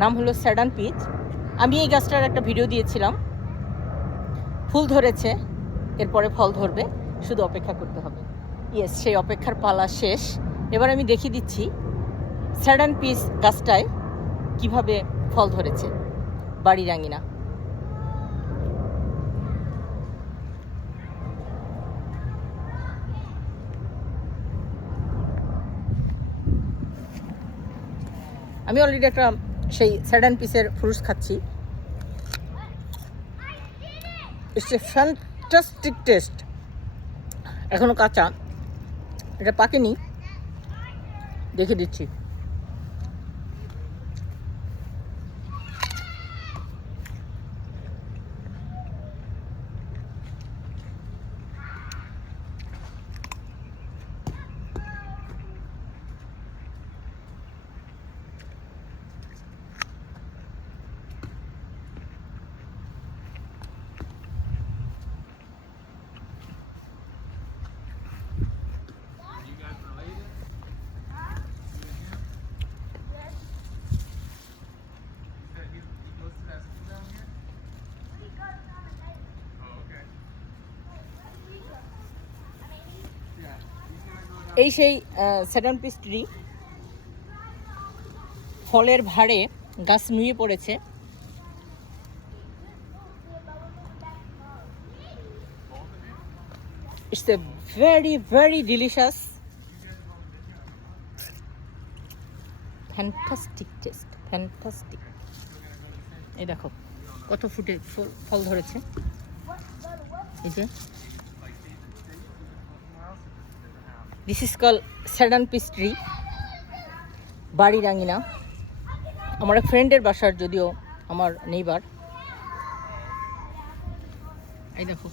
নাম হলো স্যাডান পিচ। আমি এই গাছটার একটা ভিডিও দিয়েছিলাম, ফুল ধরেছে, এরপরে ফল ধরবে, শুধু অপেক্ষা করতে হবে। ইয়েস, সেই অপেক্ষার পালা শেষ। এবার আমি দেখিয়ে দিচ্ছি স্যাডান পিচ গাছটায় কিভাবে ফল ধরেছে বাড়ি রাঙিনা। আমি অলরেডি একটা সেই স্যাডান পিসের ফ্রুটস খাচ্ছি। It's a fantastic test. এখনো কাঁচা, এটা পাকেনি, দেখে দিচ্ছি। এই সেই স্যাডান পিস ট্রি, ফলের ভারে গাছ নুয়ে পড়েছে। It's a very very delicious, fantastic taste, fantastic. এই দেখো কত ফুটে ফল ধরেছে। এই যে দিস ইজ কল স্যাডান পিস ট্রি, বাড়ি রাঙিনা। আমার এক ফ্রেন্ডের বাসার, যদিও আমার নেইবার। এই দেখো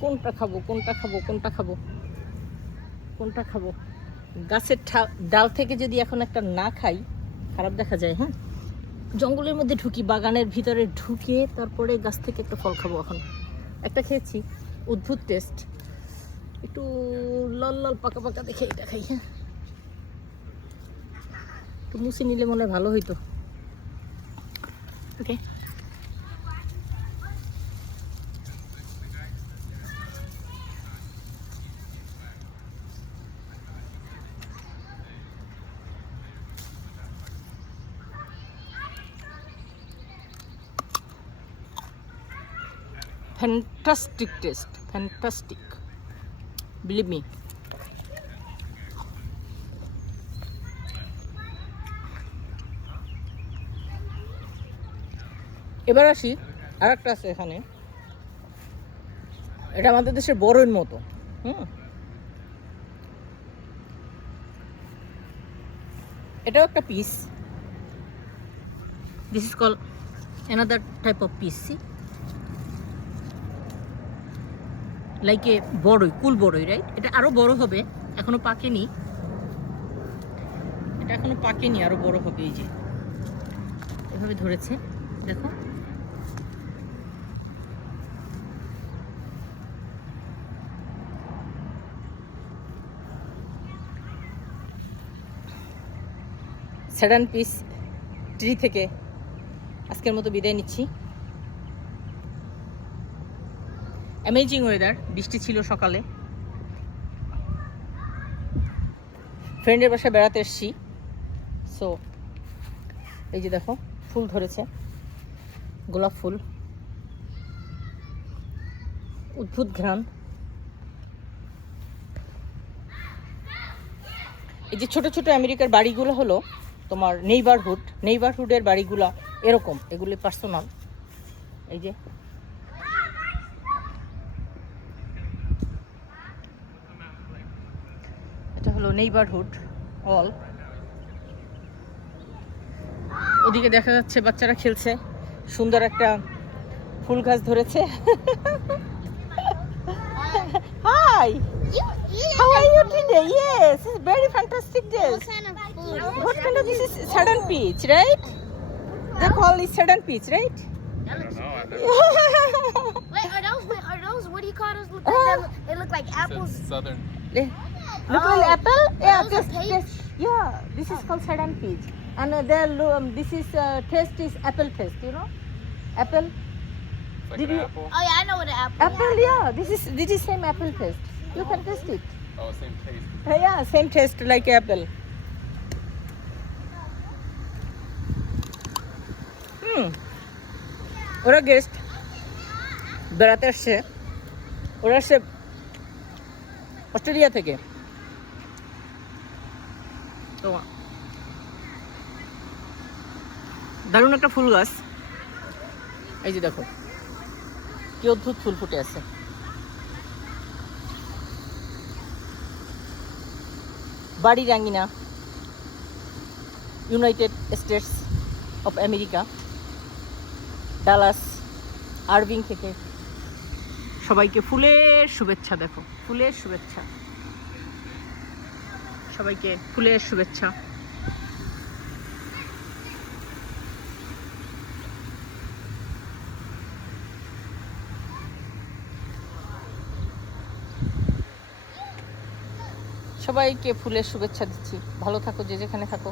কোনটা খাবো, কোনটা খাবো, কোনটা খাবো, কোনটা খাবো। গাছের ডাল থেকে যদি এখন একটা না খাই, খারাপ দেখা যায়। হ্যাঁ, জঙ্গলের মধ্যে ঢুকি, বাগানের ভিতরে ঢুকে তারপরে গাছ থেকে একটা ফল খাবো। এখন একটা খেয়েছি, অদ্ভুত টেস্ট, একটু লাল লাল পাকা পাকা দেখে এটা খাই। হ্যাঁ, একটু মুছে নিলে মনে হয় ভালো হইতো। ওকে, fantastic taste, fantastic, believe me. এবার আসি আর একটা আছে এখানে, এটা আমাদের দেশের বড়ইর মতো। এটাও একটা piece. This is call another type of piece, see? Like a বড়ই, কুল বড়ই, রাইট? এটা আরো বড় হবে, এখনো পাকেনি, এটা এখনো পাকেনি, আরো বড় হবে। এই যে এভাবে ধরেছে, দেখো। স্যাডান পিস ট্রি থেকে আজকের মতো বিদায় নিচ্ছি। অ্যামেজিং ওয়েদার, বৃষ্টি ছিল সকালে, ফ্রেন্ডের বাসায় বেড়াতে এসেছি। সো এই যে দেখো ফুল ধরেছে, গোলাপ ফুল, অদ্ভুত ঘ্রাণ। এই যে ছোট ছোট আমেরিকার বাড়িগুলো হলো তোমার নেইবারহুডের বাড়িগুলা এরকম, এগুলি পার্সোনাল। এই যে এটা হলো নেইবারহুড হল। ওদিকে দেখা যাচ্ছে বাচ্চারা খেলছে, সুন্দর একটা ফুল গাছ ধরেছে। Hi, how are you today? Yes, it's very fantastic day. What kind of this is sudden peach, right? They call it sudden peach, right? I don't know. Wait, are those what do you call those? They look like apples. Southern. Look Oh, like apple. Yeah, those are peach? yeah. This is called sudden peach, and this is taste is apple taste. You know, apple. It's like Did an you- apple. Oh yeah, I know what an apple. Apple, yeah. This is same apple taste. You can taste it. Oh, same taste. Yeah, same taste like apple. ওরা গেস্ট বেড়াতে আসছে, ওরা আসছে অস্ট্রেলিয়া থেকে। তো দারুণ একটা ফুল গাছ, এই যে দেখো কি অদ্ভুত ফুল ফুটে আছে। বাড়ি রাঙ্গিনা, United States of America, Dallas, Irving থেকে সবাইকে ফুলের শুভেচ্ছা। দেখো ফুলের শুভেচ্ছা, সবাইকে ফুলের শুভেচ্ছা। সবাইকে ফুলের শুভেচ্ছা দিচ্ছি। ভালো থাকো যে যেখানে থাকো।